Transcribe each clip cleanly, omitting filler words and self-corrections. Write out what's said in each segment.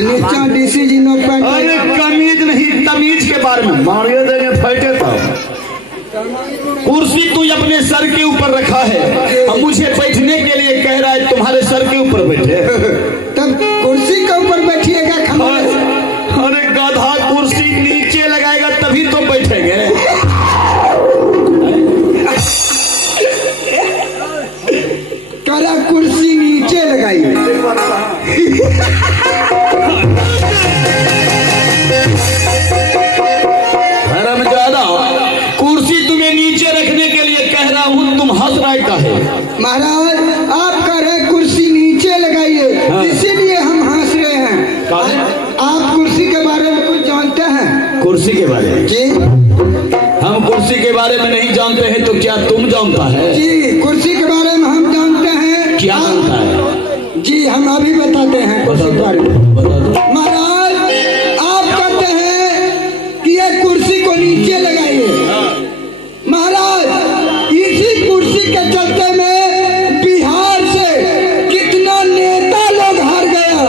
नीचा डीसी जी no pant. अरे कमीज नहीं तमीज के बारे में मारिए देंगे फैटे तो। कुर्सी तू अपने सर के ऊपर रखा है और मुझे बैठने के लिए कह रहा है तुम्हारे सर के ऊपर बैठे। तब कुर्सी के ऊपर बैठिएगा खम्बे। अरे गधा कुर्सी नीचे लगाएगा तभी तो बैठेंगे। कला कुर्सी नीचे लगाइए। हरामजादा कुर्सी तुम्हें नीचे रखने के लिए कह रहा हूँ तुम हंस रहे का है। महाराज आप कह रहे कुर्सी नीचे लगाइए इसीलिए हम हंस रहे हैं। आप कुर्सी के बारे में कुछ जानते हैं? कुर्सी के बारे में जी हम कुर्सी के बारे में नहीं जानते हैं तो क्या तुम जानता है? जी कुर्सी के बारे में हम जानते हैं। क्या जानता है? जी हम अभी बताते हैं कुर्सी के बारे में। बता दो। महाराज आप कहते हैं कि ये कुर्सी को नीचे लगाइए। महाराज इसी कुर्सी के चलते में बिहार से कितना नेता लोग हार गया।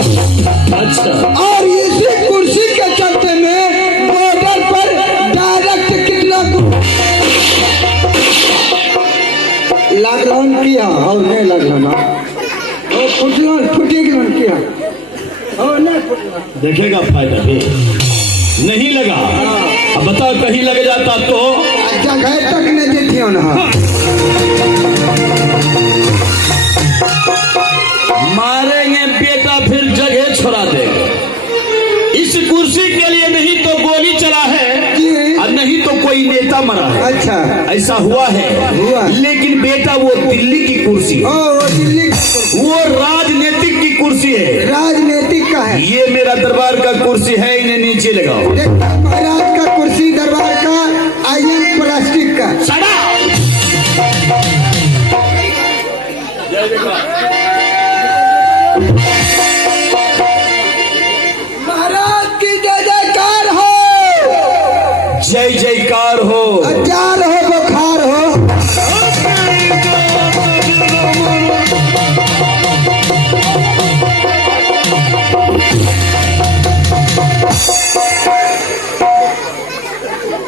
अच्छा और इसी कुर्सी के चलते में बॉर्डर पर डायरेक्ट कितना लॉकडाउन किया और नहीं लॉकडाउन फुटी किया और नहीं फुटना। देखेगा फायदा भी नहीं लगा। अब बताओ कहीं लग जाता तो जगह तक नहीं देती ना। मारेंगे बेटा फिर जगह छोड़ा देंगे। इस कुर्सी के लिए नहीं तो गोली चला है और नहीं तो कोई नेता मरा है। अच्छा ऐसा हुआ है हुआ। लेकिन बेटा वो दिल्ली की कुर्सी है। ओ वो दिल्ली वो राजनीतिक की कुर्सी है। राजनीतिक का है। ये मेरा दरबार का कुर्सी है इन्हें नीचे लगाओ। महाराज का कुर्सी दरबार का आयरन प्लास्टिक का। सड़ा महाराज की जय जयकार हो। जय जयकार हो। अचार हो बुखार हो।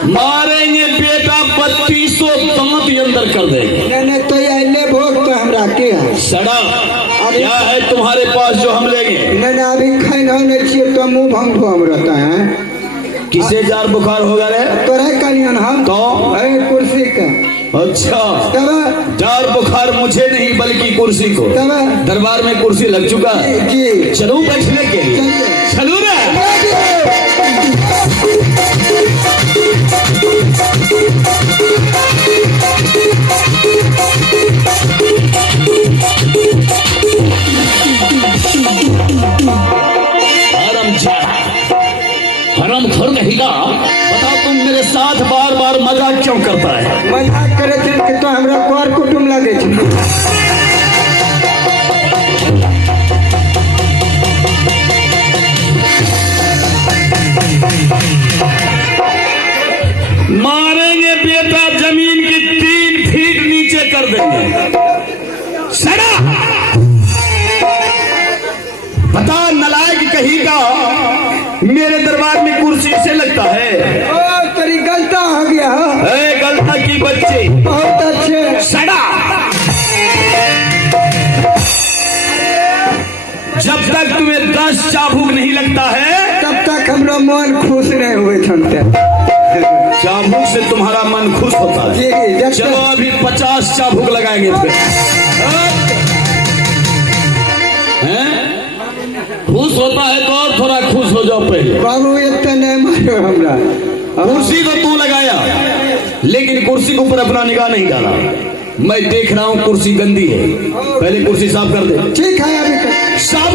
मारेंगे बेटा 3200 दांत अंदर कर देंगे। नहीं तो ये भोग तो हमरा के है। सड़ा क्या है तुम्हारे पास जो हम लेंगे? नहीं अभी खाना नहीं चाहिए तो मुंह भंग हम रहता है। किसे जार बुखार होगा रे? तो रह कलियन हम तो अरे कुर्सी का। अच्छा तब जार बुखार मुझे नहीं बल्कि कुर्सी को। तब दरबार में कुर्सी लग चुका है। जी चलूं बैठने के लिए? चलूं ना? हरम खोर कहेगा बताओ तुम मेरे साथ बार बार मजाक क्यों करता है? मजाक करे थे कि तो हमरा कोर कुटुम लगे थे। मारेंगे बेटा जमीन की 3 फीट नीचे कर देंगे। सड़ा बता नलायक कहेगा मेरे दरबार में कुर्सी से लगता है। ओ तेरी गलता हो गया। गलता की बच्चे बहुत अच्छे। सड़ा जब तक तुम्हें 10 चाबुक नहीं लगता है तब तक हमरा मन खुश नहीं हुए थे। चाबुक से तुम्हारा मन खुश होता है। चलो अभी 50 चाबुक लगाएंगे फिर। खुश होता है तो और थोड़ा खुश हो जाओ पहले। बाबू इतना नहीं मारो हमरा। कुर्सी तो तू लगाया लेकिन कुर्सी के ऊपर अपना निगाह नहीं डाला। मैं देख रहा हूँ कुर्सी गंदी है। पहले कुर्सी साफ कर दे। ठीक है अभी साफ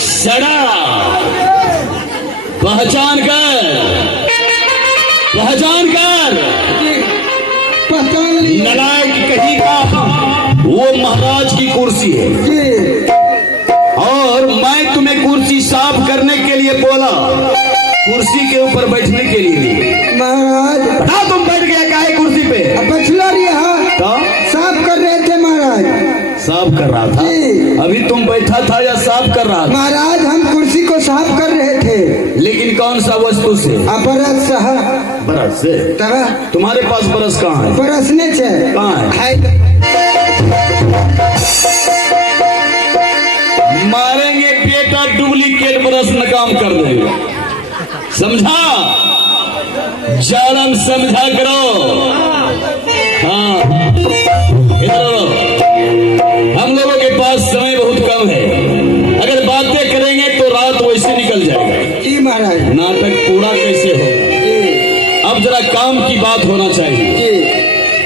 सड़ा पहचान कर नलायक कहेगा वो महाराज की कुर्सी है और मैं तुम्हें कुर्सी साफ करने के लिए बोला, कुर्सी के ऊपर बैठने के लिए नहीं। महाराज बता तुम बैठ गया काहे कुर्सी पे? बछला रहा तो साफ कर रहे थे महाराज। साफ कर रहा था? जी। अभी तुम बैठा था या साफ कर रहा था? महाराज हम कुर्सी को साफ कर रहे थे। लेकिन कौन सा वस्तु से? बरस ब्रश से? तब तुम्हारे पास ब्रश कहाँ है? बरसने से कहाँ है? मारेंगे बेटा, डुप्लीकेट ब्रश न काम कर देगा, समझा? जालन समझा करो। हाँ इधर हम लोगों के पास समय बहुत कम है, अगर बातें करेंगे तो रात वैसे निकल जाएगा। जी महाराज। नाटक पूरा कैसे होगा? अब जरा काम की बात होना चाहिए। जी।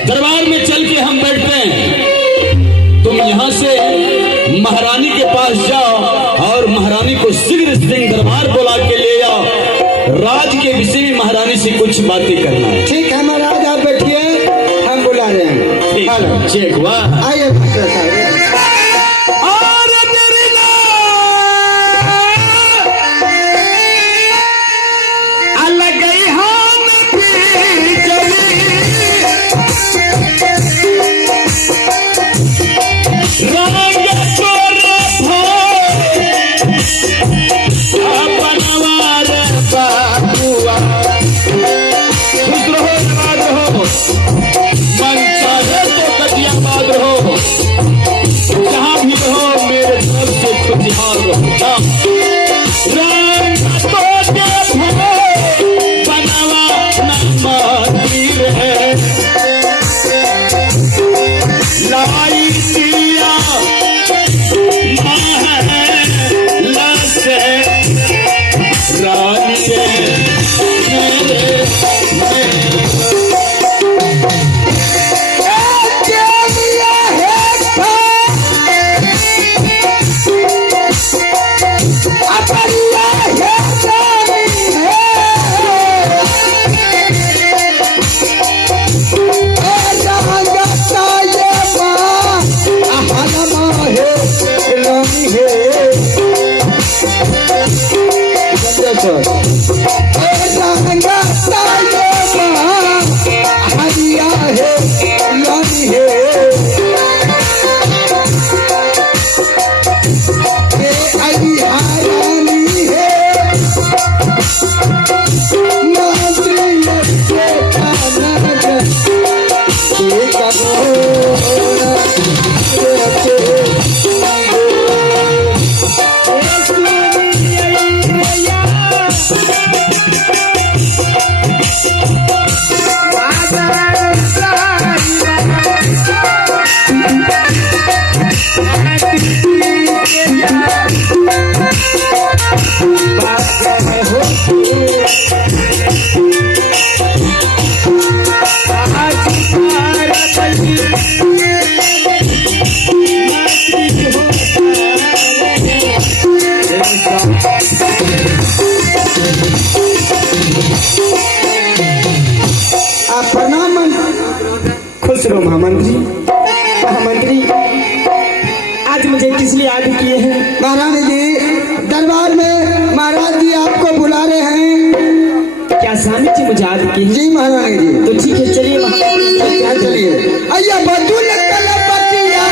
दरबार में चल के हम बैठते हैं, तुम यहाँ से महारानी के पास जाओ और महारानी को शीघ्र दरबार बुला के ले आओ। राज के विषय में महारानी से कुछ बातें करना है। ठीक है महाराज, आप बैठिए, हम बुला रहे हैं। ठीक, हेलो। चेक हुआ? आइए मास्टर साहब। खुश रहो महामंत्री। महामंत्री आज मुझे किस लिए याद किए हैं? महारानी जी दरबार में महाराज जी आपको बुला रहे हैं। क्या स्वामी जी मुझे याद किए हैं? जी महारानी जी। तो ठीक है, चलिए महामंत्री। चलिए आइए बदुल कलपतिया